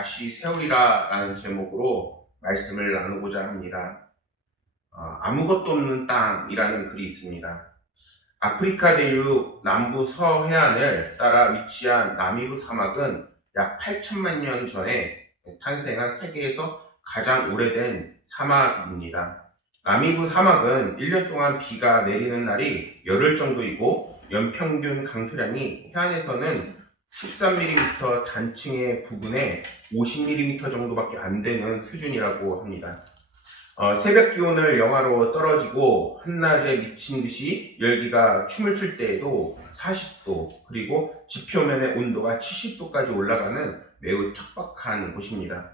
다시 세우리라 라는 제목으로 말씀을 나누고자 합니다. 아무것도 없는 땅이라는 글이 있습니다. 아프리카 대륙 남부 서해안을 따라 위치한 나미브 사막은 약 8천만 년 전에 탄생한 세계에서 가장 오래된 사막입니다. 나미브 사막은 1년 동안 비가 내리는 날이 열흘 정도이고 연평균 강수량이 해안에서는 13mm, 단층의 부근에 50mm 정도밖에 안 되는 수준이라고 합니다. 새벽 기온을 영하로 떨어지고 한낮에 미친 듯이 열기가 춤을 출 때에도 40도, 그리고 지표면의 온도가 70도까지 올라가는 매우 척박한 곳입니다.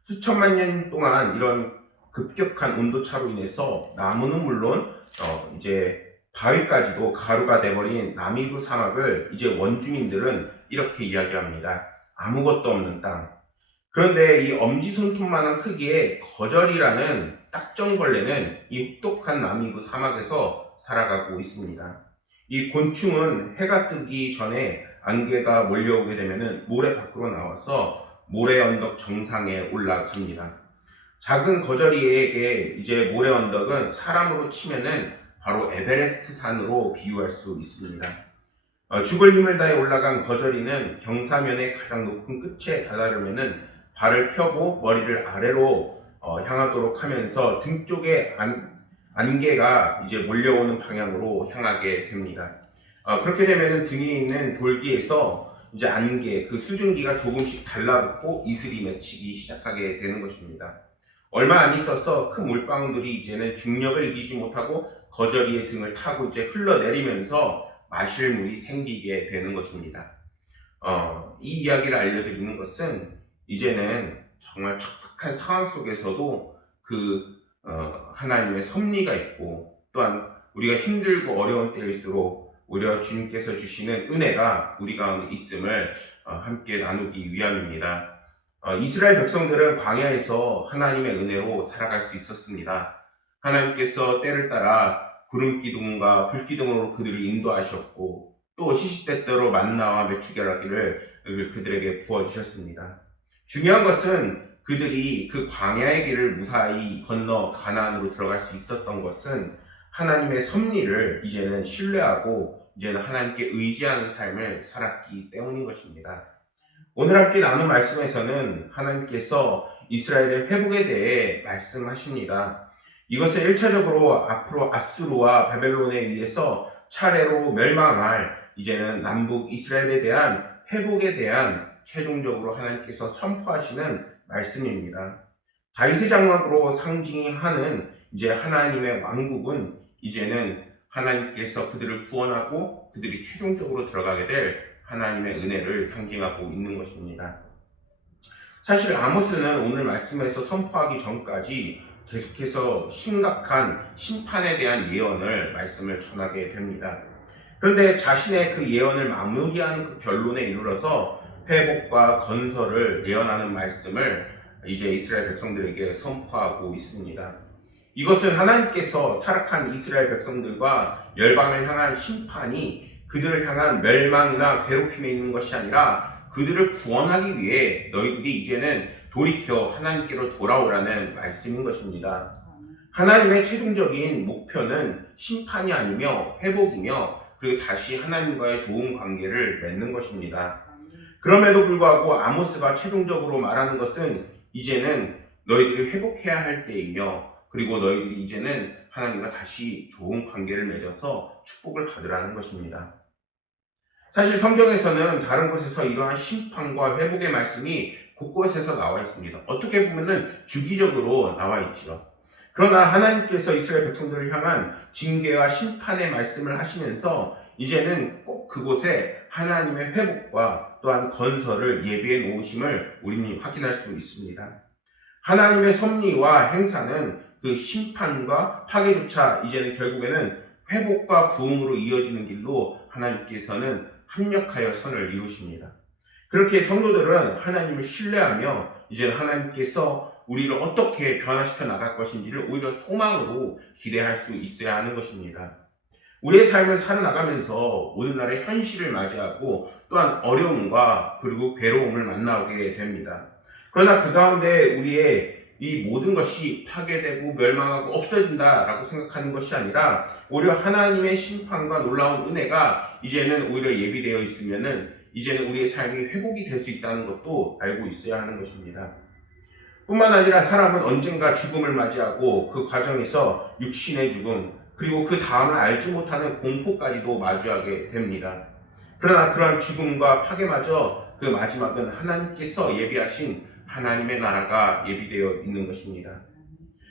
수천만 년 동안 이런 급격한 온도차로 인해서 나무는 물론 이제 바위까지도 가루가 돼버린 나미브 사막을 이제 원주민들은 이렇게 이야기합니다. 아무것도 없는 땅. 그런데 이 엄지손톱만한 크기의 거절이라는 딱정벌레는 이 혹독한 나미브 사막에서 살아가고 있습니다. 이 곤충은 해가 뜨기 전에 안개가 몰려오게 되면 모래 밖으로 나와서 모래 언덕 정상에 올라갑니다. 작은 거절이에게 이제 모래 언덕은 사람으로 치면은 바로 에베레스트 산으로 비유할 수 있습니다. 죽을 힘을 다해 올라간 거절이는 경사면의 가장 높은 끝에 다다르면은 발을 펴고 머리를 아래로 향하도록 하면서 등 쪽에 안개가 이제 몰려오는 방향으로 향하게 됩니다. 그렇게 되면은 등에 있는 돌기에서 이제 안개, 그 수증기가 조금씩 달라붙고 이슬이 맺히기 시작하게 되는 것입니다. 얼마 안 있어서 큰 물방울들이 이제는 중력을 이기지 못하고 거절이의 등을 타고 이제 흘러내리면서 마실 물이 생기게 되는 것입니다. 이 이야기를 알려드리는 것은 이제는 정말 척박한 상황 속에서도 하나님의 섭리가 있고, 또한 우리가 힘들고 어려운 때일수록 오히려 주님께서 주시는 은혜가 우리 가운데 있음을 함께 나누기 위함입니다. 이스라엘 백성들은 광야에서 하나님의 은혜로 살아갈 수 있었습니다. 하나님께서 때를 따라 구름기둥과 불기둥으로 그들을 인도하셨고, 또 시시때때로 만나와 메추기라기를 그들에게 부어주셨습니다. 중요한 것은 그들이 그 광야의 길을 무사히 건너 가나안으로 들어갈 수 있었던 것은 하나님의 섭리를 이제는 신뢰하고 이제는 하나님께 의지하는 삶을 살았기 때문인 것입니다. 오늘 함께 나눈 말씀에서는 하나님께서 이스라엘의 회복에 대해 말씀하십니다. 이것은 1차적으로 앞으로 아수르와 바벨론에 의해서 차례로 멸망할 이제는 남북 이스라엘에 대한 회복에 대한 최종적으로 하나님께서 선포하시는 말씀입니다. 다윗의 장막으로 상징하는 이제 하나님의 왕국은 이제는 하나님께서 그들을 구원하고 그들이 최종적으로 들어가게 될 하나님의 은혜를 상징하고 있는 것입니다. 사실 아모스는 오늘 말씀에서 선포하기 전까지 계속해서 심각한 심판에 대한 예언을 말씀을 전하게 됩니다. 그런데 자신의 그 예언을 마무리하는 그 결론에 이르러서 회복과 건설을 예언하는 말씀을 이제 이스라엘 백성들에게 선포하고 있습니다. 이것은 하나님께서 타락한 이스라엘 백성들과 열방을 향한 심판이 그들을 향한 멸망이나 괴롭힘에 있는 것이 아니라 그들을 구원하기 위해 너희들이 이제는 돌이켜 하나님께로 돌아오라는 말씀인 것입니다. 하나님의 최종적인 목표는 심판이 아니며 회복이며, 그리고 다시 하나님과의 좋은 관계를 맺는 것입니다. 그럼에도 불구하고 아모스가 최종적으로 말하는 것은 이제는 너희들이 회복해야 할 때이며, 그리고 너희들이 이제는 하나님과 다시 좋은 관계를 맺어서 축복을 받으라는 것입니다. 사실 성경에서는 다른 곳에서 이러한 심판과 회복의 말씀이 곳곳에서 나와 있습니다. 어떻게 보면은 주기적으로 나와 있죠. 그러나 하나님께서 이스라엘 백성들을 향한 징계와 심판의 말씀을 하시면서 이제는 꼭 그곳에 하나님의 회복과 또한 건설을 예비해 놓으심을 우리는 확인할 수 있습니다. 하나님의 섭리와 행사는 그 심판과 파괴조차 이제는 결국에는 회복과 부흥으로 이어지는 길로 하나님께서는 합력하여 선을 이루십니다. 그렇게 성도들은 하나님을 신뢰하며 이제는 하나님께서 우리를 어떻게 변화시켜 나갈 것인지를 오히려 소망으로 기대할 수 있어야 하는 것입니다. 우리의 삶을 살아나가면서 오늘날의 현실을 맞이하고 또한 어려움과 그리고 괴로움을 만나게 됩니다. 그러나 그 가운데 우리의 이 모든 것이 파괴되고 멸망하고 없어진다라고 생각하는 것이 아니라 오히려 하나님의 심판과 놀라운 은혜가 이제는 오히려 예비되어 있으면은 이제는 우리의 삶이 회복이 될 수 있다는 것도 알고 있어야 하는 것입니다. 뿐만 아니라 사람은 언젠가 죽음을 맞이하고 그 과정에서 육신의 죽음 그리고 그 다음을 알지 못하는 공포까지도 마주하게 됩니다. 그러나 그러한 죽음과 파괴마저 그 마지막은 하나님께서 예비하신 하나님의 나라가 예비되어 있는 것입니다.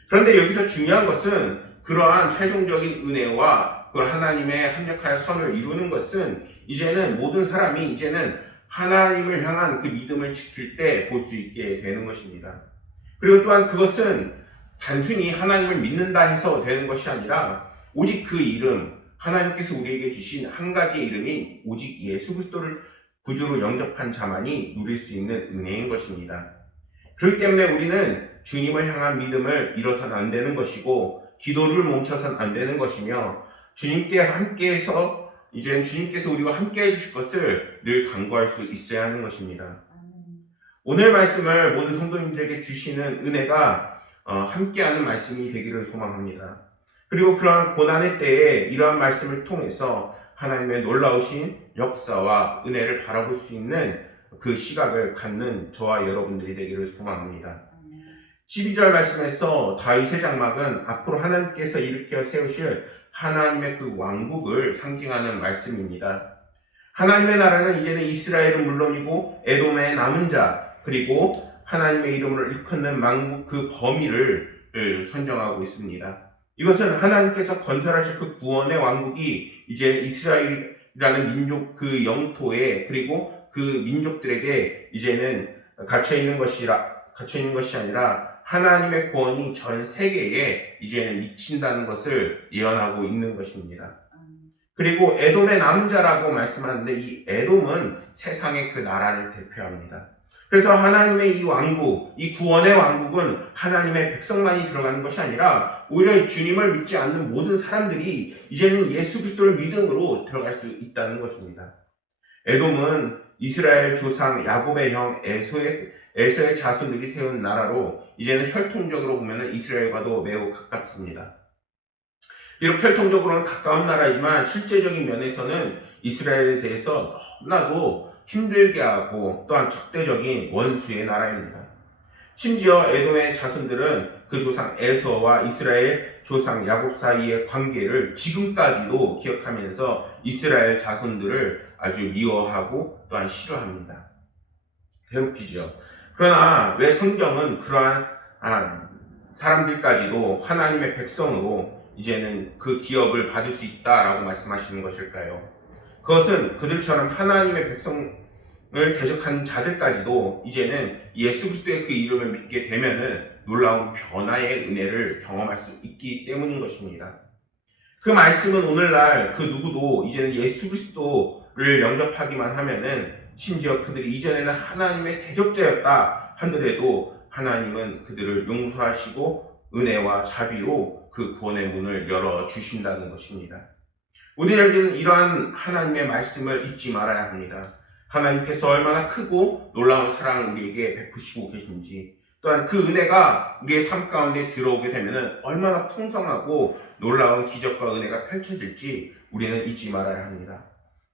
그런데 여기서 중요한 것은 그러한 최종적인 은혜와 그 하나님의 합력하여 선을 이루는 것은 이제는 모든 사람이 이제는 하나님을 향한 그 믿음을 지킬 때 볼 수 있게 되는 것입니다. 그리고 또한 그것은 단순히 하나님을 믿는다 해서 되는 것이 아니라 오직 그 이름, 하나님께서 우리에게 주신 한 가지의 이름인 오직 예수 그리스도를 구주로 영접한 자만이 누릴 수 있는 은혜인 것입니다. 그렇기 때문에 우리는 주님을 향한 믿음을 잃어서는 안 되는 것이고 기도를 멈춰서는 안 되는 것이며 주님께 함께해서 이제 주님께서 우리와 함께 해주실 것을 늘 간구할 수 있어야 하는 것입니다. 오늘 말씀을 모든 성도님들에게 주시는 은혜가 함께하는 말씀이 되기를 소망합니다. 그리고 그러한 고난의 때에 이러한 말씀을 통해서 하나님의 놀라우신 역사와 은혜를 바라볼 수 있는 그 시각을 갖는 저와 여러분들이 되기를 소망합니다. 12절 말씀에서 다윗의 장막은 앞으로 하나님께서 일으켜 세우실 하나님의 그 왕국을 상징하는 말씀입니다. 하나님의 나라는 이제는 이스라엘은 물론이고 에돔의 남은 자 그리고 하나님의 이름으로 일컫는 만국 그 범위를 선정하고 있습니다. 이것은 하나님께서 건설하실 그 구원의 왕국이 이제 이스라엘이라는 민족 그 영토에 그리고 그 민족들에게 이제는 갇혀 있는 것이 아니라 하나님의 구원이 전 세계에 이제는 미친다는 것을 예언하고 있는 것입니다. 그리고 에돔의 남은 자라고 말씀하는데 이 에돔은 세상의 그 나라를 대표합니다. 그래서 하나님의 이 왕국, 이 구원의 왕국은 하나님의 백성만이 들어가는 것이 아니라 오히려 주님을 믿지 않는 모든 사람들이 이제는 예수 그리스도를 믿음으로 들어갈 수 있다는 것입니다. 에돔은 이스라엘 조상 야곱의 형 에서의 자손들이 세운 나라로 이제는 혈통적으로 보면 이스라엘과도 매우 가깝습니다. 비록 혈통적으로는 가까운 나라이지만 실제적인 면에서는 이스라엘에 대해서 너무나도 힘들게 하고 또한 적대적인 원수의 나라입니다. 심지어 에돔의 자손들은 그 조상 에서와 이스라엘 조상 야곱 사이의 관계를 지금까지도 기억하면서 이스라엘 자손들을 아주 미워하고 또한 싫어합니다. 괴롭히죠. 그러나 왜 성경은 그러한 사람들까지도 하나님의 백성으로 이제는 그 기업을 받을 수 있다라고 말씀하시는 것일까요? 그것은 그들처럼 하나님의 백성을 대적하는 자들까지도 이제는 예수 그리스도의 그 이름을 믿게 되면은 놀라운 변화의 은혜를 경험할 수 있기 때문인 것입니다. 그 말씀은 오늘날 그 누구도 이제는 예수 그리스도를 영접하기만 하면은 심지어 그들이 이전에는 하나님의 대적자였다 하더라도 하나님은 그들을 용서하시고 은혜와 자비로 그 구원의 문을 열어주신다는 것입니다. 우리에게는 이러한 하나님의 말씀을 잊지 말아야 합니다. 하나님께서 얼마나 크고 놀라운 사랑을 우리에게 베푸시고 계신지 또한 그 은혜가 우리의 삶 가운데 들어오게 되면 얼마나 풍성하고 놀라운 기적과 은혜가 펼쳐질지 우리는 잊지 말아야 합니다.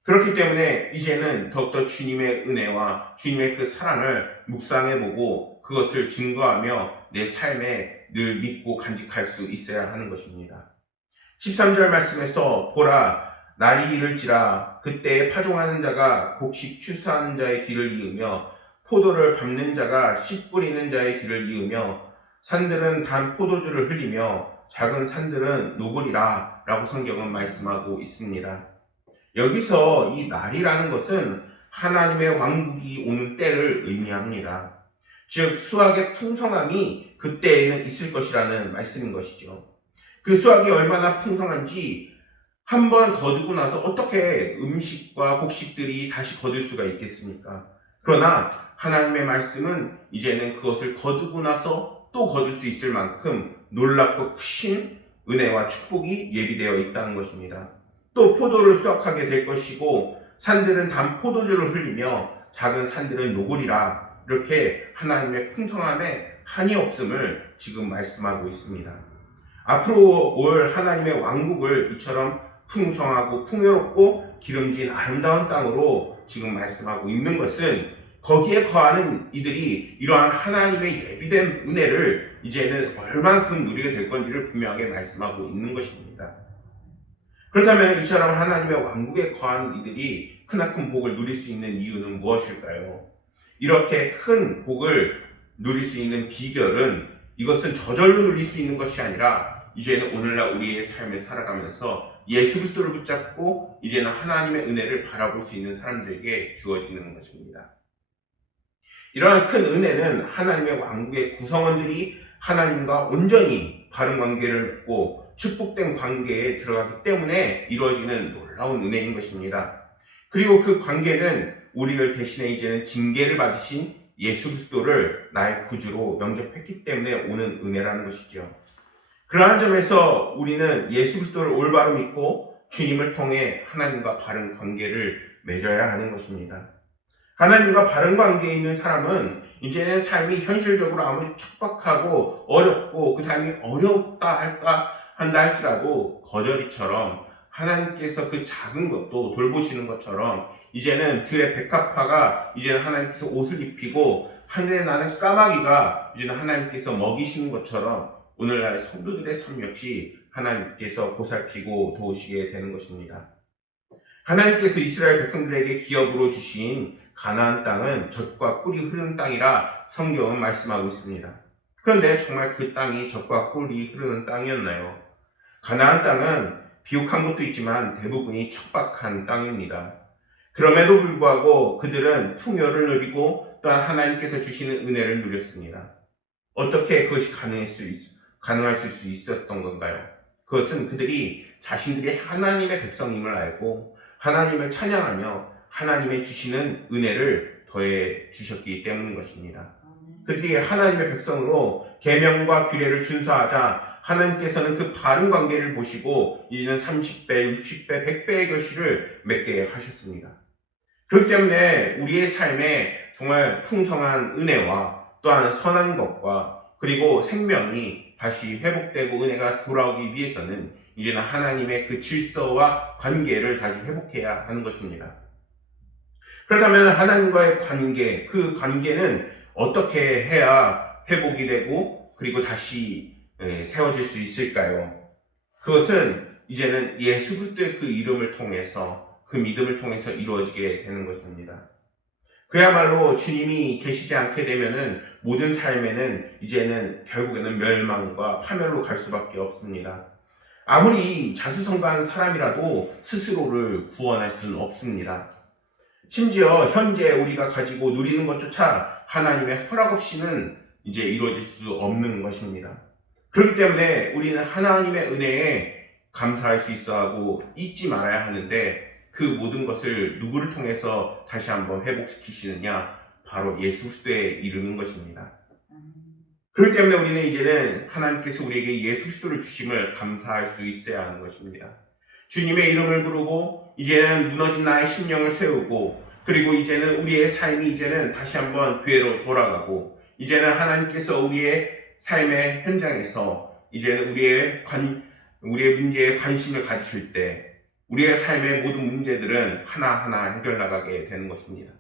그렇기 때문에 이제는 더욱더 주님의 은혜와 주님의 그 사랑을 묵상해보고 그것을 증거하며 내 삶에 늘 믿고 간직할 수 있어야 하는 것입니다. 13절 말씀에서 보라 날이 이를지라 그때에 파종하는 자가 곡식 추수하는 자의 길을 이으며 포도를 밟는 자가 씨 뿌리는 자의 길을 이으며 산들은 단 포도주를 흘리며 작은 산들은 녹으리라 라고 성경은 말씀하고 있습니다. 여기서 이 날이라는 것은 하나님의 왕국이 오는 때를 의미합니다. 즉 수확의 풍성함이 그때에는 있을 것이라는 말씀인 것이죠. 그 수확이 얼마나 풍성한지 한번 거두고 나서 어떻게 음식과 곡식들이 다시 거둘 수가 있겠습니까? 그러나 하나님의 말씀은 이제는 그것을 거두고 나서 또 거둘 수 있을 만큼 놀랍고 크신 은혜와 축복이 예비되어 있다는 것입니다. 또 포도를 수확하게 될 것이고 산들은 단 포도주를 흘리며 작은 산들은 녹으리라 이렇게 하나님의 풍성함에 한이 없음을 지금 말씀하고 있습니다. 앞으로 올 하나님의 왕국을 이처럼 풍성하고 풍요롭고 기름진 아름다운 땅으로 지금 말씀하고 있는 것은 거기에 거하는 이들이 이러한 하나님의 예비된 은혜를 이제는 얼만큼 누리게 될 건지를 분명하게 말씀하고 있는 것입니다. 그렇다면 이처럼 하나님의 왕국에 거하는 이들이 크나큰 복을 누릴 수 있는 이유는 무엇일까요? 이렇게 큰 복을 누릴 수 있는 비결은 이것은 저절로 누릴 수 있는 것이 아니라 이제는 오늘날 우리의 삶을 살아가면서 예수 그리스도를 붙잡고 이제는 하나님의 은혜를 바라볼 수 있는 사람들에게 주어지는 것입니다. 이러한 큰 은혜는 하나님의 왕국의 구성원들이 하나님과 온전히 바른 관계를 맺고 축복된 관계에 들어가기 때문에 이루어지는 놀라운 은혜인 것입니다. 그리고 그 관계는 우리를 대신해 이제는 징계를 받으신 예수 그리스도를 나의 구주로 영접했기 때문에 오는 은혜라는 것이죠. 그러한 점에서 우리는 예수 그리스도를 올바로 믿고 주님을 통해 하나님과 바른 관계를 맺어야 하는 것입니다. 하나님과 바른 관계에 있는 사람은 이제는 삶이 현실적으로 아무리 척박하고 어렵고 그 삶이 어렵다 한다 할지라도 거저리처럼 하나님께서 그 작은 것도 돌보시는 것처럼 이제는 들의 백합화가 이제는 하나님께서 옷을 입히고 하늘에 나는 까마귀가 이제는 하나님께서 먹이시는 것처럼 오늘날 성도들의 삶 역시 하나님께서 보살피고 도우시게 되는 것입니다. 하나님께서 이스라엘 백성들에게 기업으로 주신 가나안 땅은 젖과 꿀이 흐르는 땅이라 성경은 말씀하고 있습니다. 그런데 정말 그 땅이 젖과 꿀이 흐르는 땅이었나요? 가나안 땅은 비옥한 곳도 있지만 대부분이 척박한 땅입니다. 그럼에도 불구하고 그들은 풍요를 누리고 또한 하나님께서 주시는 은혜를 누렸습니다. 어떻게 그것이 가능할 수 있었던 건가요? 그것은 그들이 자신들이 하나님의 백성임을 알고 하나님을 찬양하며 하나님의 주시는 은혜를 더해 주셨기 때문인 것입니다. 그들이 하나님의 백성으로 계명과 규례를 준수하자 하나님께서는 그 바른 관계를 보시고 이제는 30배, 60배, 100배의 결실을 맺게 하셨습니다. 그렇기 때문에 우리의 삶에 정말 풍성한 은혜와 또한 선한 것과 그리고 생명이 다시 회복되고 은혜가 돌아오기 위해서는 이제는 하나님의 그 질서와 관계를 다시 회복해야 하는 것입니다. 그렇다면 하나님과의 관계, 그 관계는 어떻게 해야 회복이 되고 그리고 다시 세워질 수 있을까요? 그것은 이제는 예수 그리스도의 그 이름을 통해서 그 믿음을 통해서 이루어지게 되는 것입니다. 그야말로 주님이 계시지 않게 되면은 모든 삶에는 이제는 결국에는 멸망과 파멸로 갈 수밖에 없습니다. 아무리 자수성가한 사람이라도 스스로를 구원할 수는 없습니다. 심지어 현재 우리가 가지고 누리는 것조차 하나님의 허락 없이는 이제 이루어질 수 없는 것입니다. 그렇기 때문에 우리는 하나님의 은혜에 감사할 수 있어 하고 잊지 말아야 하는데 그 모든 것을 누구를 통해서 다시 한번 회복시키시느냐? 바로 예수 그리스도의 이름인 것입니다. 그렇기 때문에 우리는 이제는 하나님께서 우리에게 예수 그리스도를 주심을 감사할 수 있어야 하는 것입니다. 주님의 이름을 부르고 이제는 무너진 나의 심령을 세우고 그리고 이제는 우리의 삶이 이제는 다시 한번 교회로 돌아가고 이제는 하나님께서 우리의 삶의 현장에서 이제는 우리의 문제에 관심을 가지실 때 우리의 삶의 모든 문제들은 하나하나 해결나가게 되는 것입니다.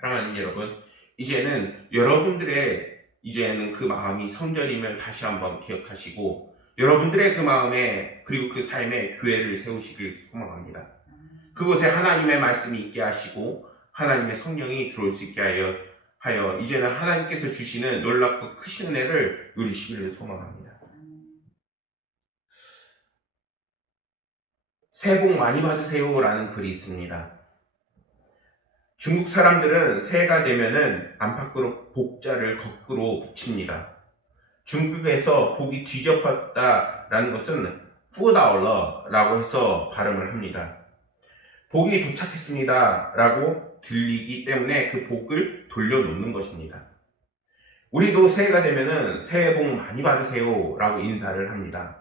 사랑하는 여러분, 이제는 여러분들의 그 마음이 성전임을 다시 한번 기억하시고 여러분들의 그 마음에 그리고 그 삶에 교회를 세우시길 소망합니다. 그곳에 하나님의 말씀이 있게 하시고 하나님의 성령이 들어올 수 있게 하여 이제는 하나님께서 주시는 놀랍고 크신 은혜를 누리시기를 소망합니다. 새해 복 많이 받으세요 라는 글이 있습니다. 중국 사람들은 새해가 되면은 안팎으로 복자를 거꾸로 붙입니다. 중국에서 복이 뒤집혔다라는 것은 푸다올러라고 해서 발음을 합니다. 복이 도착했습니다 라고 들리기 때문에 그 복을 돌려놓는 것입니다. 우리도 새해가 되면은 새해 복 많이 받으세요 라고 인사를 합니다.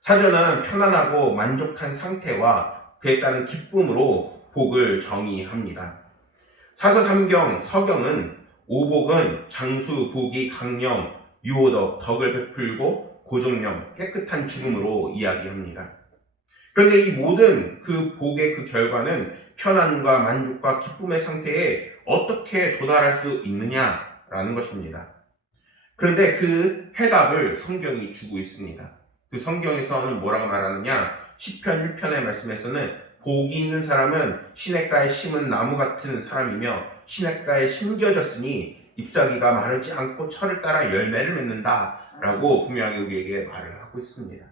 사전은 편안하고 만족한 상태와 그에 따른 기쁨으로 복을 정의합니다. 사서삼경, 서경은 오복은 장수, 복이, 강령, 유호덕, 덕을 베풀고 고정령, 깨끗한 죽음으로 이야기합니다. 그런데 이 모든 그 복의 그 결과는 편안과 만족과 기쁨의 상태에 어떻게 도달할 수 있느냐라는 것입니다. 그런데 그 해답을 성경이 주고 있습니다. 그 성경에서는 뭐라고 말하느냐? 시편 1편의 말씀에서는 복이 있는 사람은 시냇가에 심은 나무 같은 사람이며 시냇가에 심겨졌으니 잎사귀가 마르지 않고 철을 따라 열매를 맺는다 라고 분명하게 우리에게 말을 하고 있습니다.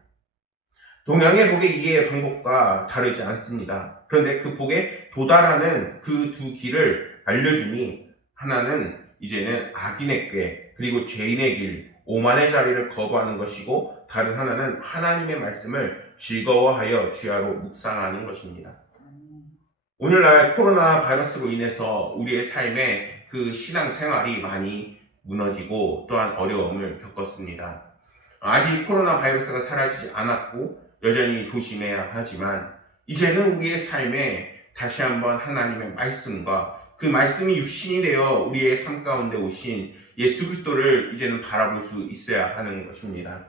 동양의 복의 이해의 방법과 다르지 않습니다. 그런데 그 복에 도달하는 그 두 길을 알려주니 하나는 이제는 악인의 꾀 그리고 죄인의 길 오만의 자리를 거부하는 것이고 다른 하나는 하나님의 말씀을 즐거워하여 주야로 묵상하는 것입니다. 오늘날 코로나 바이러스로 인해서 우리의 삶에 그 신앙생활이 많이 무너지고 또한 어려움을 겪었습니다. 아직 코로나 바이러스가 사라지지 않았고 여전히 조심해야 하지만 이제는 우리의 삶에 다시 한번 하나님의 말씀과 그 말씀이 육신이 되어 우리의 삶 가운데 오신 예수 그리스도를 이제는 바라볼 수 있어야 하는 것입니다.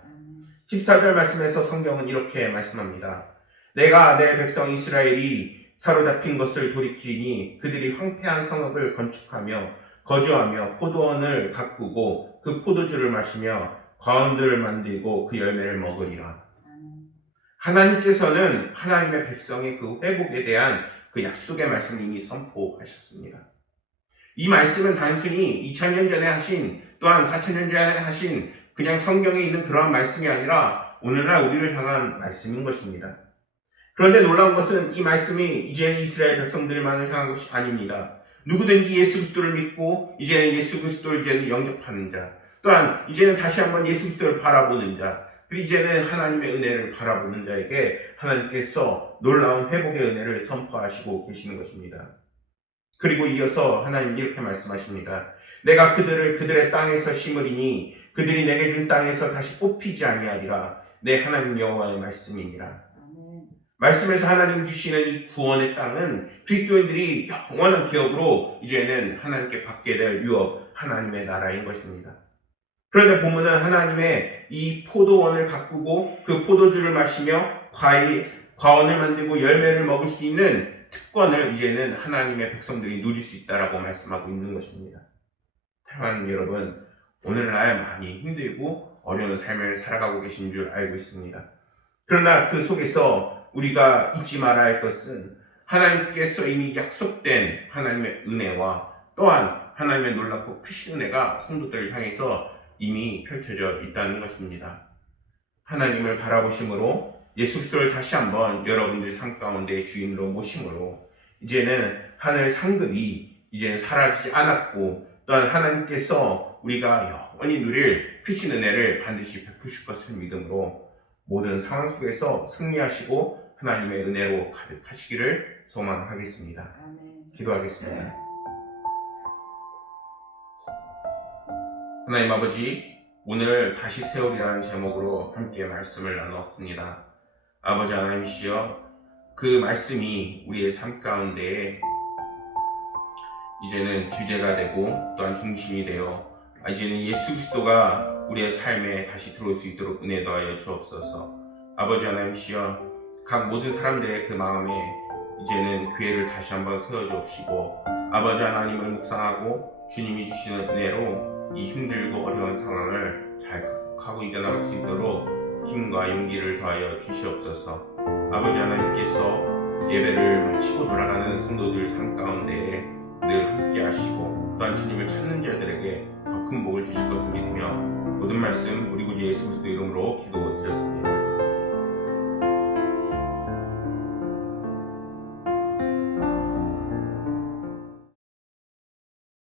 14절 말씀에서 성경은 이렇게 말씀합니다. 내가 내 백성 이스라엘이 사로잡힌 것을 돌이키니 그들이 황폐한 성읍을 건축하며 거주하며 포도원을 가꾸고 그 포도주를 마시며 과원들을 만들고 그 열매를 먹으리라. 하나님께서는 하나님의 백성의 그 회복에 대한 그 약속의 말씀을 이미 선포하셨습니다. 이 말씀은 단순히 2000년 전에 하신 또한 4000년 전에 하신 그냥 성경에 있는 그러한 말씀이 아니라 오늘날 우리를 향한 말씀인 것입니다. 그런데 놀라운 것은 이 말씀이 이제는 이스라엘 백성들만을 향한 것이 아닙니다. 누구든지 예수 그리스도를 믿고 이제는 예수 그리스도를 이제는 영접하는 자 또한 이제는 다시 한번 예수 그리스도를 바라보는 자 그리고 이제는 하나님의 은혜를 바라보는 자에게 하나님께서 놀라운 회복의 은혜를 선포하시고 계시는 것입니다. 그리고 이어서 하나님 이렇게 말씀하십니다. 내가 그들을 그들의 땅에서 심으리니 그들이 내게 준 땅에서 다시 뽑히지 아니하리라. 내 하나님 여호와의 말씀이니라. 말씀에서 하나님 주시는 이 구원의 땅은 그리스도인들이 영원한 기업으로 이제는 하나님께 받게 될 유업 하나님의 나라인 것입니다. 그런데 본문은 하나님의 이 포도원을 가꾸고 그 포도주를 마시며 과원을 만들고 열매를 먹을 수 있는 특권을 이제는 하나님의 백성들이 누릴 수 있다라고 말씀하고 있는 것입니다. 사랑하는 여러분, 오늘날 많이 힘들고 어려운 삶을 살아가고 계신 줄 알고 있습니다. 그러나 그 속에서 우리가 잊지 말아야 할 것은 하나님께서 이미 약속된 하나님의 은혜와 또한 하나님의 놀랍고 크신 은혜가 성도들을 향해서 이미 펼쳐져 있다는 것입니다. 하나님을 바라보심으로 예수 그리스도를 다시 한번 여러분들 삶 가운데 주인으로 모심으로 이제는 하늘 상급이 이제는 사라지지 않았고 또한 하나님께서 우리가 영원히 누릴 크신 은혜를 반드시 베푸실 것을 믿음으로 모든 상황 속에서 승리하시고 하나님의 은혜로 가득하시기를 소망하겠습니다. 기도하겠습니다. 하나님 아버지, 오늘 다시 세월이라는 제목으로 함께 말씀을 나누었습니다. 아버지 하나님이시여, 그 말씀이 우리의 삶 가운데에 이제는 주제가 되고 또한 중심이 되어 이제는 예수 그리스도가 우리의 삶에 다시 들어올 수 있도록 은혜 더하여 주옵소서. 아버지 하나님이시여, 각 모든 사람들의 그 마음에 이제는 교회를 다시 한번 세워주옵시고 아버지 하나님을 묵상하고 주님이 주시는 은혜로 이 힘들고 어려운 상황을 잘 극복하고 이겨나갈 수 있도록 힘과 용기를 더하여 주시옵소서. 아버지 하나님께서 예배를 마치고 돌아가는 성도들 삶 가운데 늘 함께 하시고 또한 주님을 찾는 자들에게 더 큰 복을 주실 것을 믿으며 모든 말씀 우리 구주 예수 그리스도 이름으로 기도